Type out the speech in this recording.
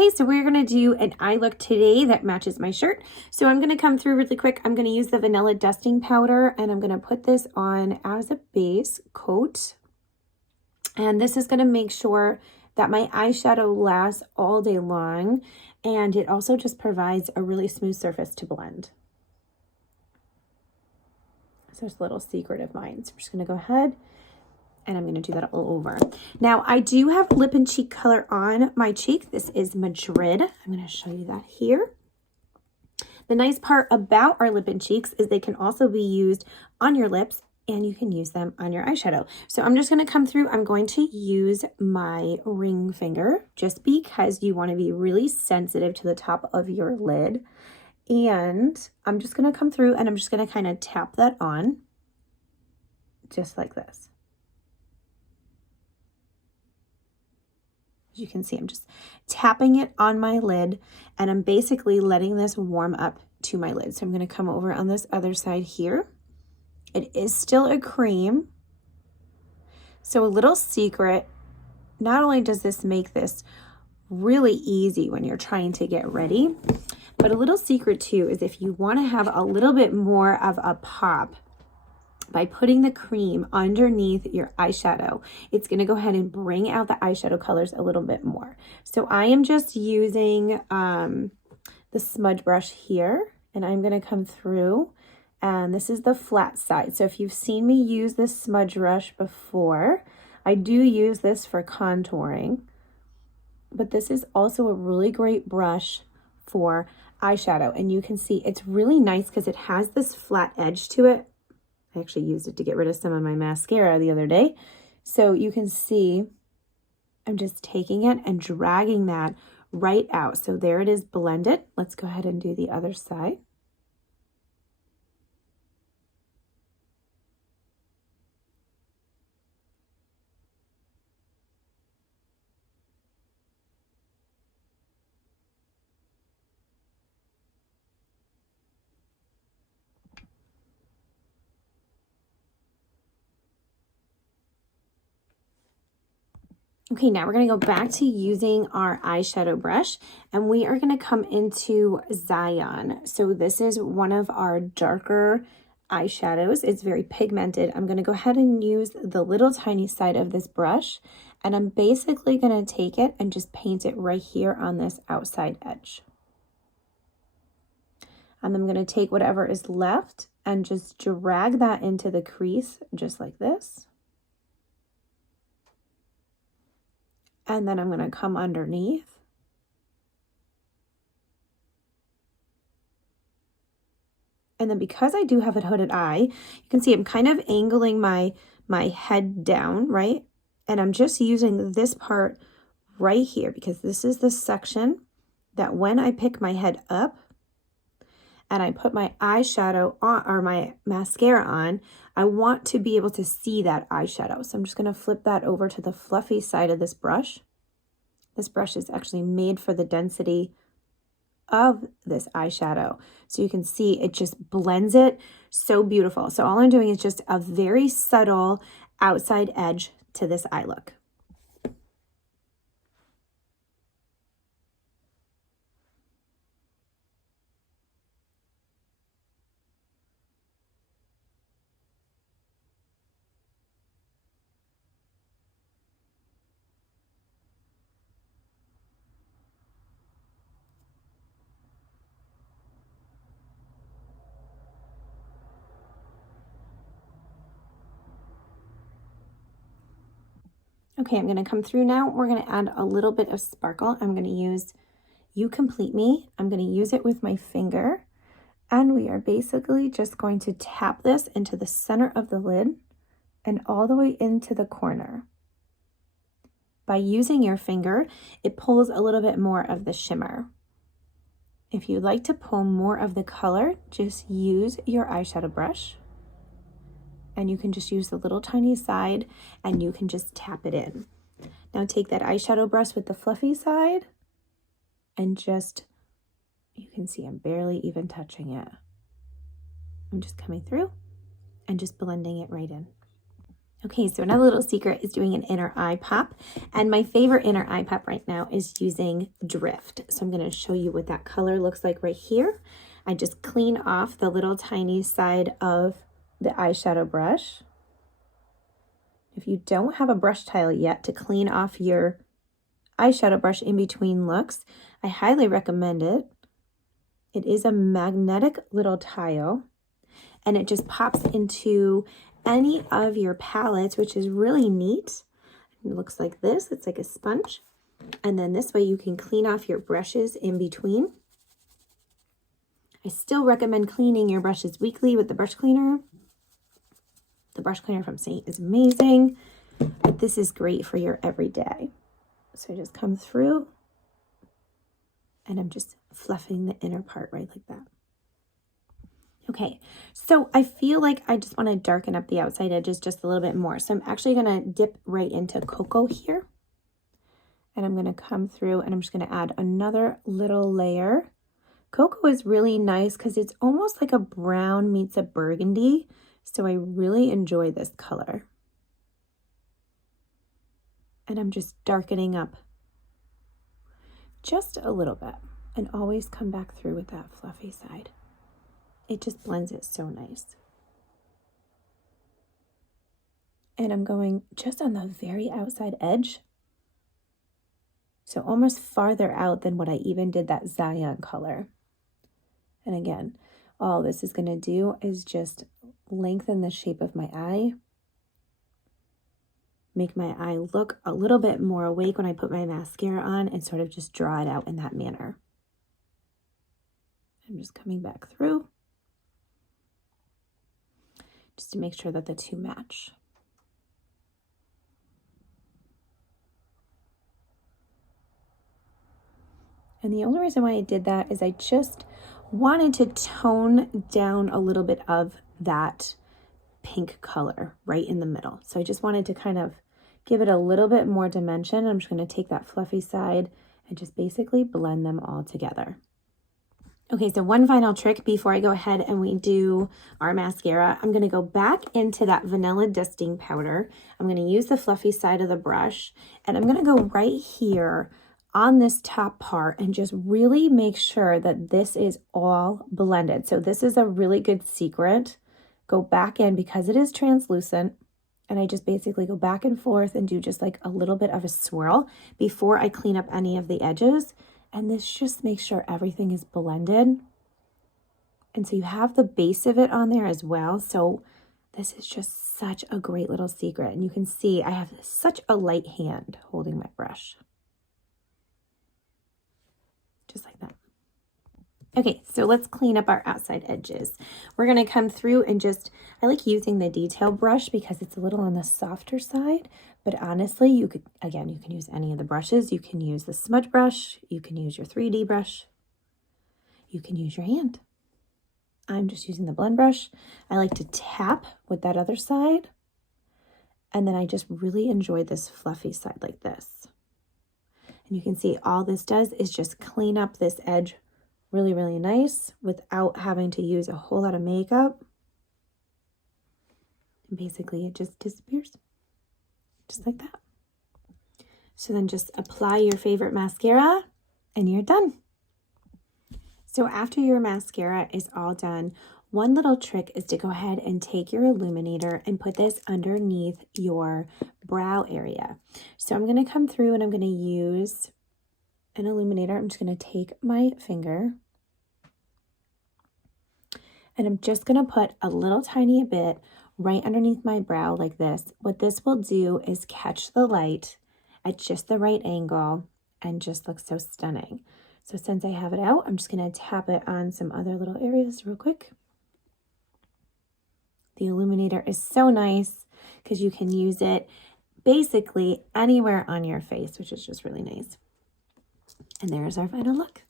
Okay, so we're gonna do an eye look today that matches my shirt. So I'm gonna come through really quick. I'm gonna use the vanilla dusting powder and I'm gonna put this on as a base coat. And this is gonna make sure that my eyeshadow lasts all day long. And it also just provides a really smooth surface to blend. So there's a little secret of mine. So I'm just gonna go ahead and I'm going to do that all over. Now, I do have lip and cheek color on my cheek. This is Madrid. I'm going to show you that here. The nice part about our lip and cheeks is they can also be used on your lips and you can use them on your eyeshadow. So I'm just going to come through. I'm going to use my ring finger just because you want to be really sensitive to the top of your lid. And I'm just going to come through and I'm just going to kind of tap that on just like this. You can see I'm just tapping it on my lid and I'm basically letting this warm up to my lid. So I'm going to come over on this other side here. It is still a cream. So a little secret, not only does this make this really easy when you're trying to get ready, but a little secret too is if you want to have a little bit more of a pop, by putting the cream underneath your eyeshadow, it's going to go ahead and bring out the eyeshadow colors a little bit more. So I am just using the smudge brush here, and I'm going to come through, and this is the flat side. So if you've seen me use this smudge brush before, I do use this for contouring, but this is also a really great brush for eyeshadow. And you can see it's really nice because it has this flat edge to it. I actually used it to get rid of some of my mascara the other day. So you can see I'm just taking it and dragging that right out. So there it is blended. Let's go ahead and do the other side. Okay, now we're going to go back to using our eyeshadow brush and we are going to come into Zion. So this is one of our darker eyeshadows. It's very pigmented. I'm going to go ahead and use the little tiny side of this brush and I'm basically going to take it and just paint it right here on this outside edge. And I'm going to take whatever is left and just drag that into the crease just like this. And then I'm going to come underneath. And then because I do have a hooded eye, you can see I'm kind of angling my head down, right? And I'm just using this part right here because this is the section that when I pick my head up and I put my eyeshadow on or my mascara on, I want to be able to see that eyeshadow. So I'm just going to flip that over to the fluffy side of this brush. This brush is actually made for the density of this eyeshadow. So you can see it just blends it so beautiful. So all I'm doing is just a very subtle outside edge to this eye look. Okay, I'm going to come through now. We're going to add a little bit of sparkle. I'm going to use You Complete Me. I'm going to use it with my finger. And we are basically just going to tap this into the center of the lid and all the way into the corner. By using your finger, it pulls a little bit more of the shimmer. If you'd like to pull more of the color, just use your eyeshadow brush. And you can just use the little tiny side and you can just tap it in. Now take that eyeshadow brush with the fluffy side and just, you can see I'm barely even touching it. I'm just coming through and just blending it right in. Okay, so another little secret is doing an inner eye pop. And my favorite inner eye pop right now is using Drift. So I'm going to show you what that color looks like right here. I just clean off the little tiny side of the eyeshadow brush. If you don't have a brush tile yet to clean off your eyeshadow brush in between looks, I highly recommend it. It is a magnetic little tile, and it just pops into any of your palettes, which is really neat. It looks like this. It's like a sponge. And then this way you can clean off your brushes in between. I still recommend cleaning your brushes weekly with the brush cleaner. The brush cleaner from Seint is amazing, but this is great for your everyday. So I just come through and I'm just fluffing the inner part right like that. Okay, so I feel like I just want to darken up the outside edges just a little bit more. So I'm actually going to dip right into Coco here. And I'm going to come through and I'm just going to add another little layer. Coco is really nice because it's almost like a brown meets a burgundy. So I really enjoy this color. And I'm just darkening up just a little bit. And always come back through with that fluffy side. It just blends it so nice. And I'm going just on the very outside edge. So almost farther out than what I even did that Zion color. And again, all this is going to do is just lengthen the shape of my eye. Make my eye look a little bit more awake when I put my mascara on and sort of just draw it out in that manner. I'm just coming back through. Just to make sure that the two match. And the only reason why I did that is I just wanted to tone down a little bit of that pink color right in the middle. So I just wanted to kind of give it a little bit more dimension. I'm just going to take that fluffy side and just basically blend them all together. Okay, so one final trick before I go ahead and we do our mascara. I'm going to go back into that vanilla dusting powder. I'm going to use the fluffy side of the brush, and I'm going to go right here on this top part and just really make sure that this is all blended. So this is a really good secret. Go back in because it is translucent, and I just basically go back and forth and do just like a little bit of a swirl before I clean up any of the edges. And this just makes sure everything is blended. And so you have the base of it on there as well. So this is just such a great little secret. And you can see I have such a light hand holding my brush. Just like that. Okay, so let's clean up our outside edges. We're going to come through and just, I like using the detail brush because it's a little on the softer side, but honestly, you could, again, you can use any of the brushes. You can use the smudge brush, you can use your 3D brush, you can use your hand. I'm just using the blend brush. I like to tap with that other side, and then I just really enjoy this fluffy side like this. And you can see all this does is just clean up this edge really, really nice without having to use a whole lot of makeup. And basically it just disappears, just like that. So then just apply your favorite mascara and you're done. So after your mascara is all done, one little trick is to go ahead and take your illuminator and put this underneath your brow area. So I'm going to come through and I'm going to use an illuminator. I'm just going to take my finger and I'm just going to put a little tiny bit right underneath my brow like this. What this will do is catch the light at just the right angle and just look so stunning. So since I have it out, I'm just going to tap it on some other little areas real quick. The illuminator is so nice because you can use it basically anywhere on your face, which is just really nice. And there's our final look.